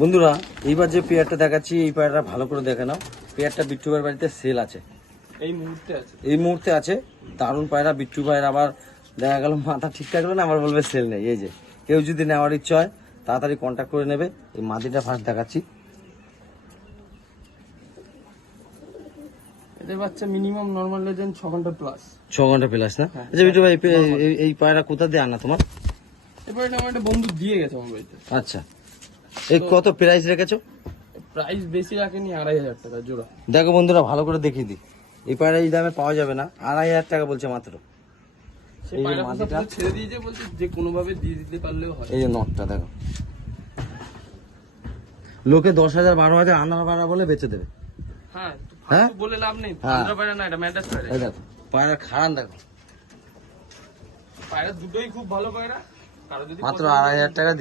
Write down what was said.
বন্ধুরা এইবার যে পেয়ারটা দেখাচ্ছি এই পেয়ারটা ভালো করে দেখে নাও। পেয়ারটা বিট্টু ভাইয়ের বাড়িতে সেল আছে, এই মুহূর্তে আছে। দারুণ পায়রা। বিট্টু ভাইয়ের আবার দেখা গেল মাথা ঠিক থাকলো না, আবার বলবে সেল নেই। এই যে কেউ যদি নেওয়ার ইচ্ছা হয় তাড়াতাড়ি কন্ট্যাক্ট করে নেবে। এই মাদিটা ফার্স্ট দেখাচ্ছি। এদের বাচ্চা মিনিমাম নরমাল লেজেন্ড 6 ঘন্টা প্লাস। 6 ঘন্টা প্লাস না? আচ্ছা বিট্টু ভাই এই পায়রা কোথা দিয়ে আনা তোমার? এবার আমার একটা বন্ধু দিয়ে গেছে আমার বাড়িতে। আচ্ছা, এই কত প্রাইস রেখেছো? প্রাইস বেশি রাখেনি, 2500 টাকা জোড়া। দেখো বন্ধুরা ভালো করে দেখিয়ে দিই, এই পায়রা এই দামে পাওয়া যাবে না, 2500 টাকা বলছে মাত্র। সে এই যে পায়রা মাদিটা কথা ছেড়ে দিয়েছে, বলছে যে কোনো ভাবে দিয়ে দিতে পারলেও হয়। এই যে নটটা দেখো, লোকে 10,000 12,000 আন্ধার পায়রা বলে বেচে দেবে। হ্যাঁ, হ্যাঁ? ফালতু বলে লাভ নেই। হ্যাঁ। আন্দ্রা পায়রা না, এটা ম্যাডাস পায়রা। এই দেখো পায়রা খাড়ান দেখো, পায়রা দুটোই খুব ভালো পায়রা। কারো যদি মাত্র পছন্দ হয়- 2500 টাকা দিয়ে